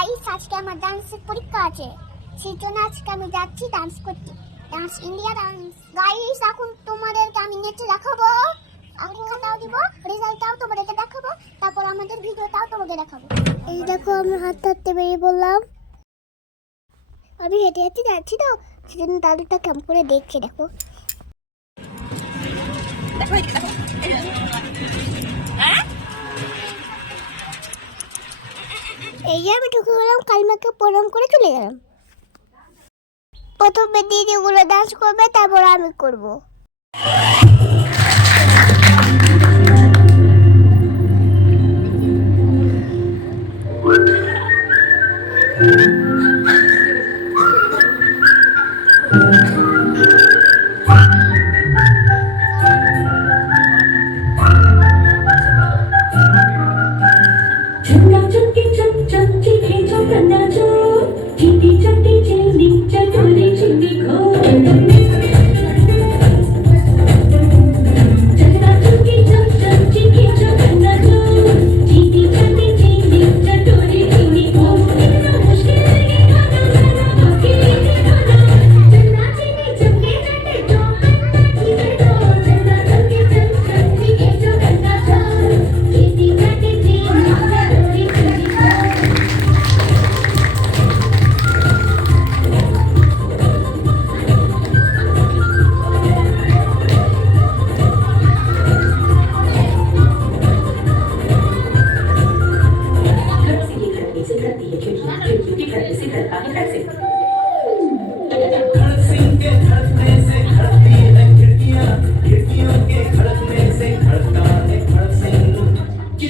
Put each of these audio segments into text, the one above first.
Guys আজকে আমার ডান্সের পরীক্ষা আছে। সেই জন্য আজকে আমি যাচ্ছি ডান্স করতে। ডান্স ইন্ডিয়া ডান্স গাইস এখন তোমাদেরকে আমি নেচে দেখাবো। পরীক্ষাটাও দিব রেজাল্টটাও তোমাদেরকে দেখাবো। তারপর আমাদের ভিডিওটাও তোমাকে দেখাবো। এই দেখো, আমি হাত হাঁটতে বেরিয়ে বললাম আমি হেঁটে হেঁটে যাচ্ছি তো, সেজন্য দাদুটা কেমন করে দেখছে, দেখো। এই যে আমি ঢুকে গেলাম কালমাকে প্রণাম করে চলে গেলাম। প্রথমে দিদিগুলো ডান্স করবে, তারপর আমি করব। 春这天地，这的塔，这天地，这地，这地，这土地。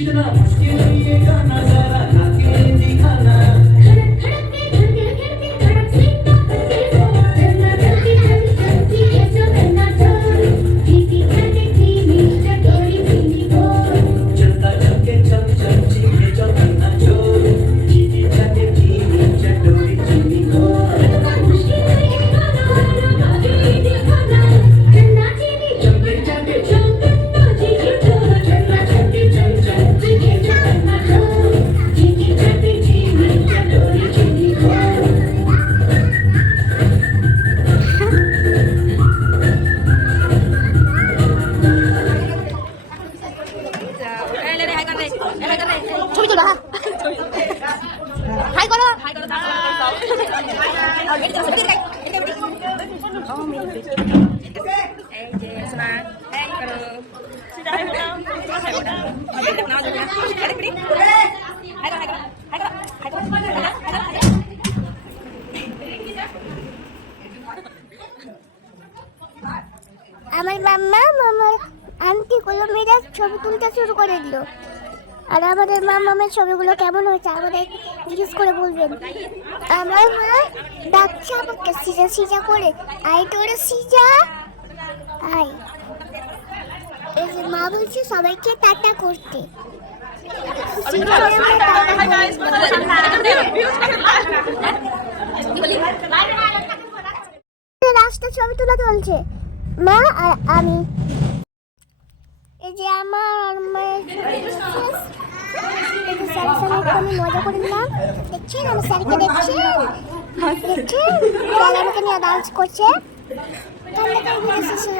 सिंह कितना मुश्किल ये गाना ছবি তোলো হাই করো হাই করো আমার মাম্মা আমার আন্টি গুলো মেয়েরা ছবি তুলতে শুরু করে দিল। আর আমাদের মামামের ছবিগুলো কেমন হয়েছে আমাদের জিজ্ঞেস করে বলবেন। আমার মা ডাকছে আমাকে সিজা সিজা করে। আই তোরে সিজা। আই এই যে মা বলছে সবাইকে টাটা করতে। লাস্টে ছবি তুলে চলছে মা আর আমি। যে আমার স্যারের সঙ্গে আমি মজা করে নিলাম দেখছেন? আমি স্যারকে দেখছেন? দেখছেন? আমাকে নিয়ে ডান্স করছে।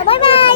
Bye bye.